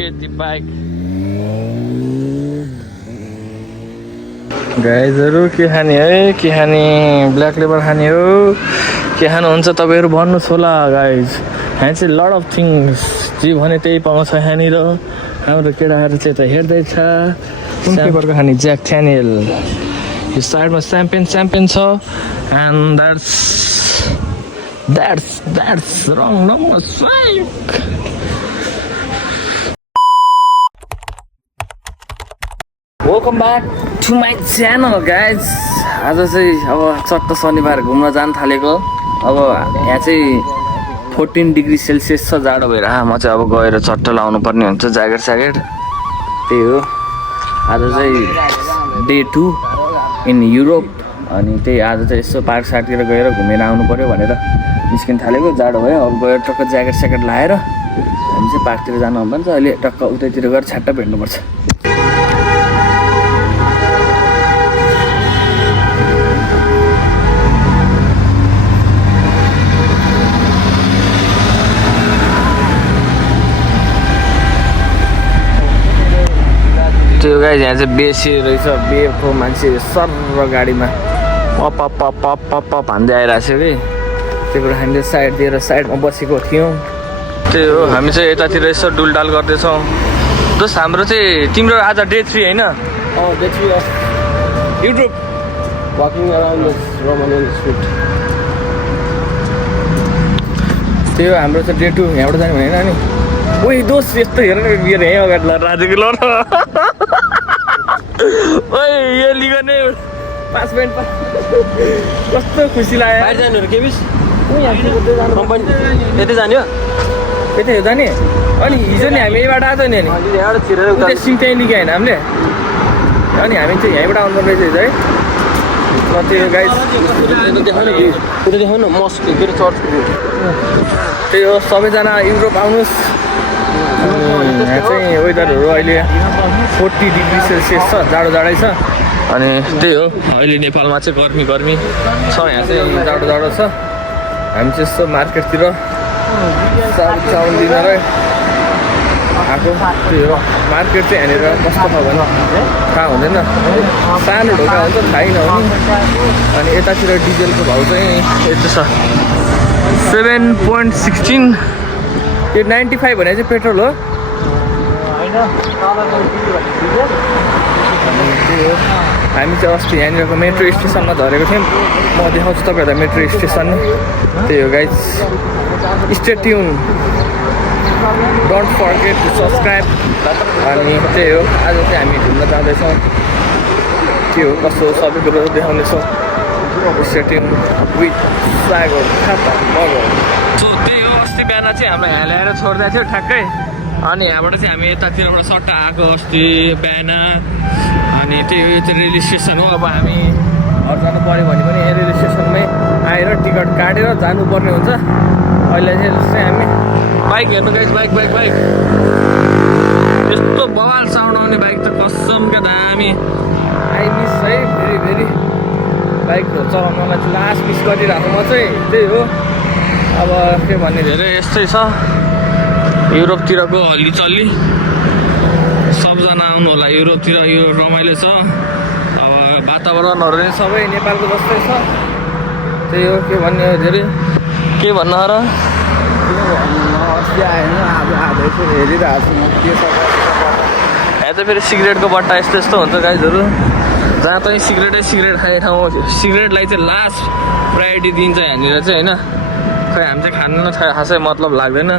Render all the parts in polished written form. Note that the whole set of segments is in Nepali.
खेती बाइक गाइजहरू के खाने है के खाने ब्ल्याक लेबर खाने हो के खानुहुन्छ तपाईँहरू भन्नुहोस् होला गाइज यहाँ चाहिँ लड अफ थिङ्स जे भने त्यही पाउँछ यहाँनिर हाम्रो केटाहरू चाहिँ त हेर्दैछ कुन पेपरको खाने ज्याक च्यानेल यो साइडमा च्याम्पियन छ and that's wrong number 5 welcome back to my channel guys आज चाहिँ अब चट्ट शनिबार घुम्न जान थालेको अब यहाँ चाहिँ 14 डिग्री सेल्सियस छ जाडो भएर म चाहिँ अब गएर चट्ट लाउनु पर्ने हुन्छ ज्याकेट त्यही हो आज चाहिँ डे 2 इन युरोप अनि त्यही आज चाहिँ यसो पार्क सार्कतिर गएर घुमेर आउनु पऱ्यो भनेर निस्किन थालेको जाडो भयो अब गएर टक्क ज्याकेट लाएर हामी चाहिँ पार्कतिर जानु भन्छ अहिले टक्क उतैतिर गएर छ्याट्ट भेट्नुपर्छ त्यो गाइज यहाँ चाहिँ बेसी रहेछ बेको मान्छे सर्र गाडीमा पप हान्दै आइरहेको छ कि त्यही भएर हामीले साइड दिएर साइडमा बसेको थियौँ त्यही हो हामी चाहिँ यतातिर यसो डुलडाल गर्दैछौँ दोस्त हाम्रो चाहिँ तिम्रो आज डे 3 होइन day 3 of Europe walking around this Romanian street त्यही हो हाम्रो चाहिँ डे 2 यहाँबाट जाने भनेन नि ओइ दोस्त यस्तो हेरेर बियर यहीँ अगाडि ल राजेको ल ओइ यो लिगने 5 मिनट कस्तो खुसी लाग्यो बाहिर जानुहरू के बिस कम्पनी यतै जाने हो यतै हो जाने अनि हिजो नि हामी यहीँबाट आएको नि यहाँबाट छिरेर उता सिङताइ लिग्यो होइन हामीले अनि हामी चाहिँ यहीँबाट आउनु रहेछ हिजो है ल त्यो गाइस उता देखाउनु न मस्क के अरे चर्च त्यही हो सबैजना युरोप आउनुहोस् यहाँ चाहिँ वेदरहरू अहिले 40 डिग्री सेल्सियस छ जाडै छ अनि त्यही हो अहिले नेपालमा चाहिँ गर्मी छ यहाँ चाहिँ जाडो छ हामी चाहिँ यस्तो मार्केटतिर साउन लिनरै आएको त्यही हो मार्केट चाहिँ यहाँनिर कस्तो छ भने थाहा हुँदैन सानो ढोका हुन्छ थाहै नहुने अनि यतातिर डिजेलको भाउ चाहिँ यस्तो छ 7.16 यो 95 भने चाहिँ पेट्रोल हो त्यही हो हामी चाहिँ अस्ति यहाँनिरको मेट्रो स्टेसनमा झरेको थियौँ म देखाउँछु तपाईँहरूलाई मेट्रो स्टेसन त्यही हो guys stay tuned don't forget to subscribe अनि त्यही हो आज चाहिँ हामी घुम्न जाँदैछौँ के हो कस्तो सबै कुरो देखाउनेछौँ स्टे ट्युन विथ सागर खाता मगर सो त्यही हो अस्ति बिहान चाहिँ हामीलाई यहाँ ल्याएर छोडिदिएको थियो ठ्याक्कै अनि यहाँबाट चाहिँ हामी यतातिरबाट सट्टा आएको अस्ति बिहान अनि त्यही हो यो चाहिँ रेल स्टेसन हो अब हामी घर जानु पऱ्यो भने पनि यहाँ रेल स्टेसनमै आएर टिकट काटेर जानुपर्ने हुन्छ अहिले चाहिँ हामी बाइक हेर्नु गाइस बाइक यस्तो बवाल साउन्ड आउने बाइक त कसम क्या दामी आई मिस है भेरी बाइक चलाउनलाई चाहिँ लास्ट मिस गरिरहेको म चाहिँ त्यही हो अब के भन्ने धेरै यस्तै छ युरोपतिरको हल्लीचल्ली सबजना आउनु होला युरोपतिर यो रमाइलो छ अब वातावरणहरू नै सबै नेपालको जस्तै छ त्यही हो के भन्ने हो धेरै के भन्नु र हेरिरहेको छु म के छ यहाँ चाहिँ फेरि सिगरेटको बट्टा यस्तो हुन्छ गाइजहरू जहाँ तै सिगरेट खाने ठाउँ सिगरेटलाई चाहिँ लास्ट प्रायोरिटी दिन्छ यहाँनिर चाहिँ होइन खै हामी चाहिँ खानु खासै मतलब लाग्दैन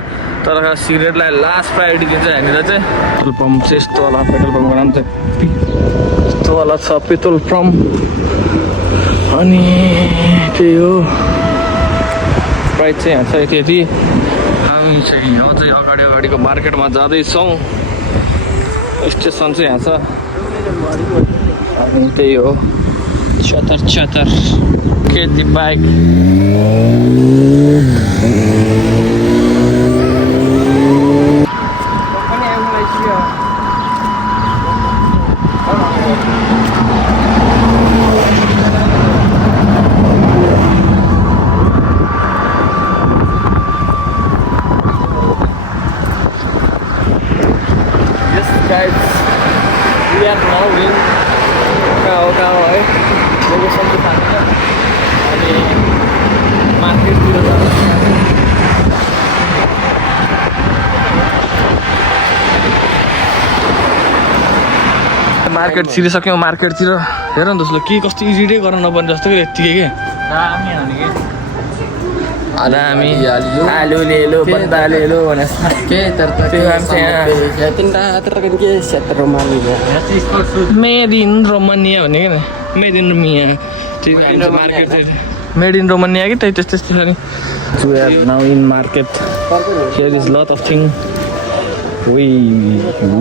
तर सिगरेटलाई लास्ट प्रायोरिटी दिन्छ यहाँनिर चाहिँ पेट्रोल पम्प चाहिँ यस्तो वाला पेट्रोल पम्पको नाम चाहिँ यस्तो वाला छ पेट्रोल पम्प अनि त्यही हो प्राइस चाहिँ यहाँ छ यति हामी चाहिँ अझै अगाडिको मार्केटमा जाँदैछौँ स्टेसन चाहिँ यहाँ छ अनि त्यही हो चतर खेती bike guys we are now in कहाँ हो है लोकेसन चाहिँ थाहा छैन अनि मार्केटतिर मार्केट छिरिसक्यौँ मार्केटतिर हेर न दोस्रो के कस्तो इजिटै गर्न नपर्ने जस्तो कि यत्तिकै के दामी आलु ले लो बन्दा ले लो भने मेड इन रोमानिया भने क्या made in Romania market made in Romania कि त्यही त्यस्तै छ नि we are now in market here is lot of thing we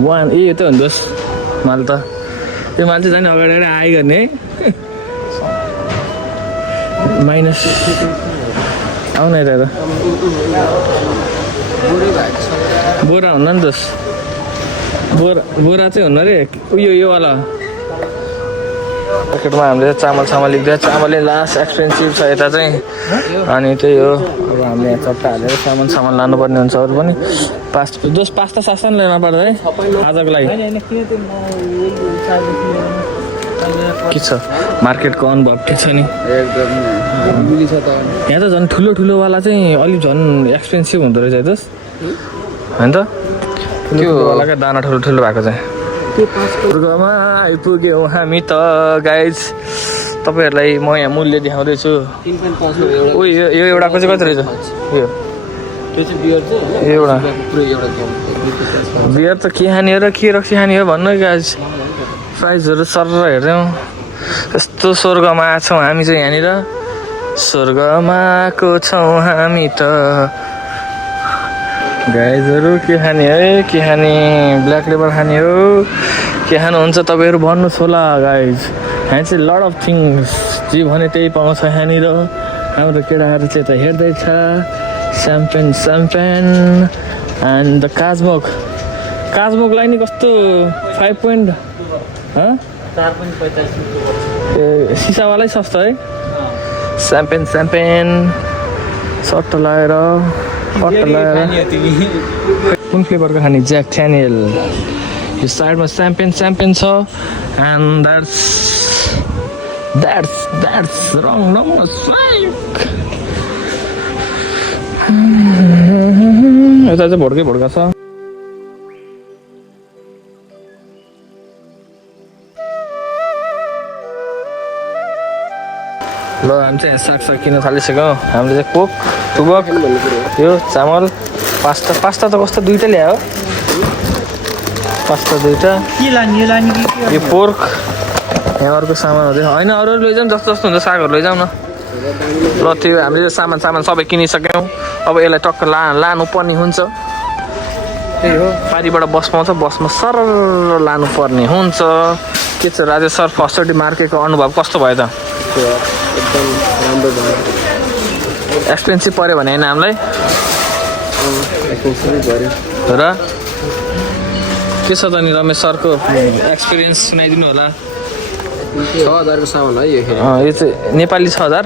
want a यो त भन्नुहोस् माल त त्यो माल चाहिँ झन् अगाडि अगाडि आइ गर्ने है माइनस आउन यता बोरा हुन्न नि दोस् बोरा चाहिँ हुन्न अरे उयो योवाला मार्केटमा हामीले चामल लिँदै चामल लास्ट एक्सपेन्सिभ छ यता चाहिँ अनि त्यही हो अब हामीले यहाँ चट्टा हालेर सामान लानुपर्ने हुन्छ अरू पनि पास्ता सास्ता पनि ल्याउनु पर्छ है आजको लागि के छ मार्केटको अनुभव के छ नि यहाँ त झन् ठुलोवाला चाहिँ अलिक झन् एक्सपेन्सिभ हुँदो रहेछ है दोस् होइन त ठुलोवालाकै दाना ठुलो भएको चाहिँ स्वर्गमा आइपुग्यौँ हामी त गाइज तपाईँहरूलाई म यहाँ मूल्य देखाउँदैछु उयो यो एउटाको चाहिँ कति रहेछ यो एउटा बियर त के खाने हो र के रक्सी खाने हो भन्नु गाइज प्राइजहरू सर हेर्यौँ यस्तो स्वर्गमा छौँ हामी चाहिँ यहाँनिर स्वर्गमा आएको छौँ हामी त गाइजहरू के खाने है के खाने ब्ल्याक लेबर खाने हो के खानुहुन्छ तपाईँहरू भन्नुहोस् होला गाइज यहाँ चाहिँ लड अफ थिङ्स जे भने त्यही पाउँछ यहाँनिर हाम्रो केटाहरू चाहिँ यता हेर्दैछ स्याम्पेन एन्ड द काजमोकलाई नि कस्तो 5 पोइन्ट सिसावालै सस्तो है स्याम्पेन सट्ट लगाएर कुन फ्लेभरको खाने ज्याक ड्यानियल यो साइडमा स्याम्पेन छ एन्ड द्याट्स रङ नम्बर 5 यता चाहिँ भोड्का छ ल हामी चाहिँ साग किन्न थालिसक्यौँ हामीले चाहिँ कोक टुबक यो चामल पास्ता त कस्तो दुइटा ल्यायो पास्ता दुइटा यो पोर्क यहाँ अर्को सामानहरू होइन अरू लैजाउँ जस्तो हुन्छ सागहरू लैजाउँ न ल त्यो हामीले सामान सबै किनिसक्यौँ अब यसलाई टक्क लानु पर्ने हुन्छ त्यही हो पारिबाट बस पाउँछ बसमा सर लानु पर्ने हुन्छ के छ राजेश सर फर्स्टचोटि मार्केटको अनुभव कस्तो भयो त एकदम राम्रो भयो एक्सपेन्सिभ पऱ्यो भने होइन हामीलाई र के छ त नि रमेश सरको एक्सपिरियन्स सुनाइदिनु होला 6000 को सामान है यो चाहिँ नेपाली 6000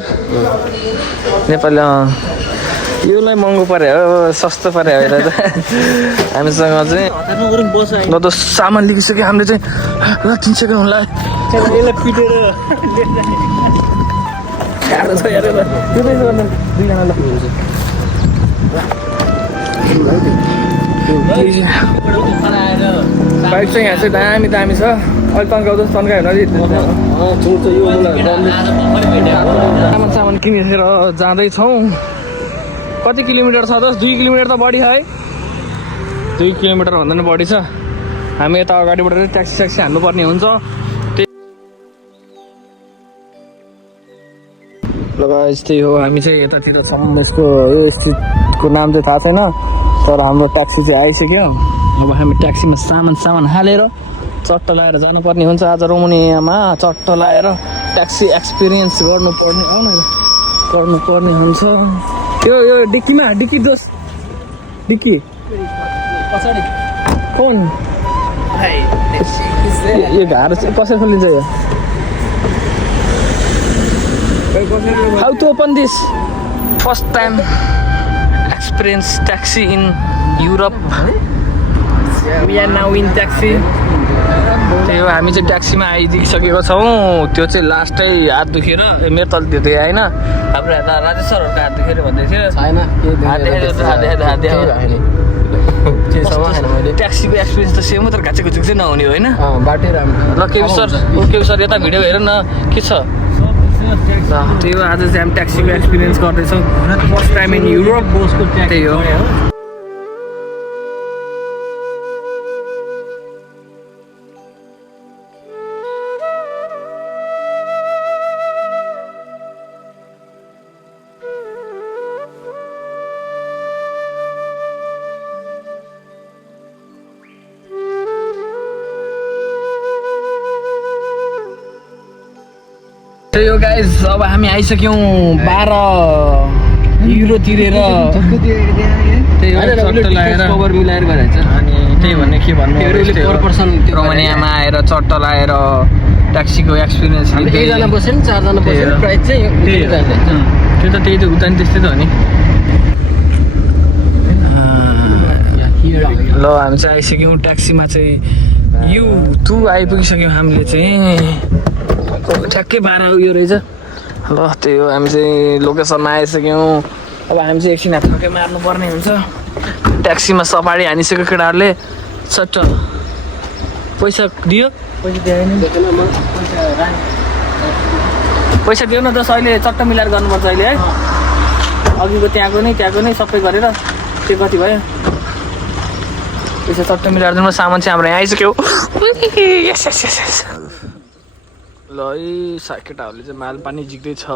नेपाली योलाई महँगो पऱ्यो हो सस्तो पऱ्यो होइन त हामीसँग चाहिँ ल त सामान लिइसक्यो हामीले चाहिँ ल किनिसक्यो होला यसलाई पिटेर गाह्रो छ यार दुईजना ल बाइक चाहिँ यहाँ चाहिँ दामी छ अहिले तन्काउँदैछ तन्कायो भने सामान किनेर जाँदैछौँ कति किलोमिटर छ त 2 किलोमिटर त बढी है 2 किलोमिटर भन्दा पनि बढी छ हामी यता अगाडिबाट ट्याक्सी हाल्नुपर्ने हुन्छ त्यही हो हामी चाहिँ यतातिर छौँ यसको यो स्ट्रिटको नाम चाहिँ थाहा छैन तर हाम्रो ट्याक्सी चाहिँ आइसक्यो अब हामी ट्याक्सीमा सामान हालेर चट्ट लगाएर जानुपर्ने हुन्छ आज रोमानियामा चट्ट लगाएर ट्याक्सी एक्सपिरियन्स गर्नुपर्ने हुन्छ यो डिक्की दोस्त डिक्की पछाडि फोन यो गाह्रो चाहिँ कसरी खोलिन्छ यो How to open this? First time experience taxi in Europe. We are now in taxi. त्यही हो हामी चाहिँ ट्याक्सीमा आइदिइसकेको छौँ। त्यो चाहिँ लास्टै हात दुखेर मेरो तल त्यो होइन हाम्रो राजेश सरहरूको हात दुखेर भन्दै थियो छैन ट्याक्सीको एक्सपिरियन्स त सेम हो तर घाँचेको झुक चाहिँ नहुने होइन बाटै राम्रो। ल केबी सर यता भिडियो हेर न के छ। त्यही हो आज चाहिँ हामी ट्याक्सीको एक्सपिरियन्स गर्दैछौँ फर्स्ट टाइम इन युरोप। त्यही हो त्यही हो गाइज। अब हामी आइसक्यौँ 12 युरो तिरेर त्यही हो चट्ट लगाएर कभर मिलाएर गरेछ। अनि त्यही भन्ने के भन्नु पर पर्सन रोमानियामा आएर चट्ट लगाएर ट्याक्सीको एक्सपिरियन्स एकजना बस्यो नि 4 जना बस्यो प्राइस चाहिँ त्यो त त्यही त उता नि त्यस्तै त हो नि। ल हामी चाहिँ आइसक्यौँ ट्याक्सीमा चाहिँ U2 आइपुगिसक्यौँ हामीले चाहिँ ठ्याक्कै 12 उयो रहेछ। ल त्यही हो हामी चाहिँ लोकेसनमा आइसक्यौँ। अब हामी चाहिँ एकछिन थकै मार्नुपर्ने हुन्छ। ट्याक्सीमा सफारी हानिसक्यो केटाहरूले चट्ट पैसा दियो पैसा दियो न जस अहिले चट्ट मिलाएर गर्नुपर्छ अहिले है अघिको त्यहाँको नै सबै गरेर त्यो कति भयो पैसा चट्ट मिलाएर दिनु। सामान चाहिँ हाम्रो यहाँ आइसक्यो। यस यस यस यस ल है केटाहरूले चाहिँ माल पानी झिक्दैछ।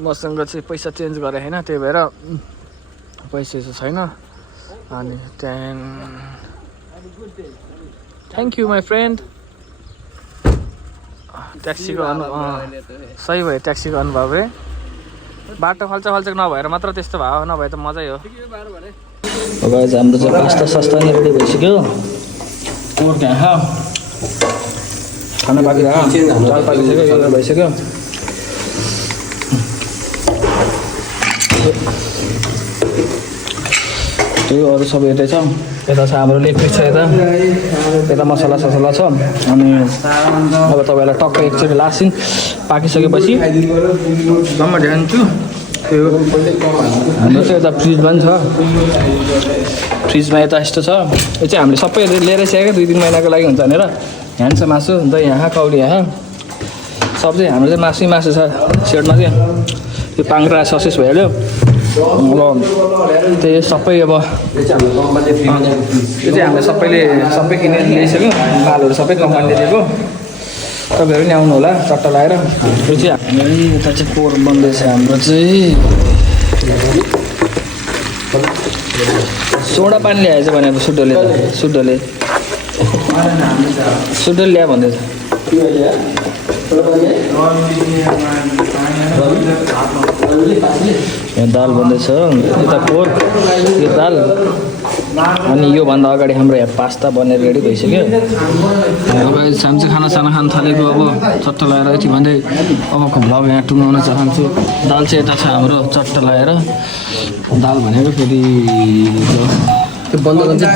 मसँग चाहिँ पैसा चेन्ज गरेँ होइन त्यही भएर पैसा छैन। अनि त्यहाँदेखि थ्याङ्क यू माई फ्रेन्ड। ट्याक्सीको सही भयो ट्याक्सीको अनुभव है। बाटो खल्चक नभएर मात्र त्यस्तो भयो नभए त मजै हो। अब हाम्रो चाहिँ पास्ता सस्ता नै रेडी भइसक्यो। खाना बाँकी चाल पाकिसक्यो यो भइसक्यो। त्यो अरू सबै यतै छ। यता छ हाम्रो लेग पिस छ यता मसला ससला छ। अनि अब तपाईँलाई टक्क एकचोटि लासिन पाकिसकेपछि जम्मा ध्यान्छु। त्यो हाम्रो चाहिँ यता फ्रिजमा पनि छ। फ्रिजमा यता यस्तो छ। यो चाहिँ हामीले सबै लिएर स्याएको 2-3 महिनाको लागि हुन्छ भनेर ह्यान्ड छ मासु दही यहाँ कौडी यहाँ सब चाहिँ हाम्रो चाहिँ मासु छ सेटमा चाहिँ। त्यो पाङ्ग्रा ससेस भइहाल्यो। अब त्यही सबै अब त्यो चाहिँ हामीले सबै किनेर ल्याइसक्यो। मालहरू सबै कम्पनीले दिएको। तपाईँहरू नि आउनु होला चट्टा लगाएर। त्यो चाहिँ हामी यता चाहिँ कोर बन्दैछ हाम्रो चाहिँ। सोडा पानी ल्याएछ भने अब सुड्डोले ल्या भन्दैछ। यहाँ दाल बन्दैछ यता पोर यो दाल। अनि योभन्दा अगाडि हाम्रो यहाँ पास्ता बनेर रेडी भइसक्यो। अब हामी चाहिँ खानासाना खान थालेको। अब चट्ट लगाएर यति भन्दै अबको भ्लग यहाँ टुङ्गाउन चाहन्छु। दाल चाहिँ यता छ हाम्रो चट्ट लगाएर। दाल भनेको फेरि त्यो बन्द गर्न चाहिँ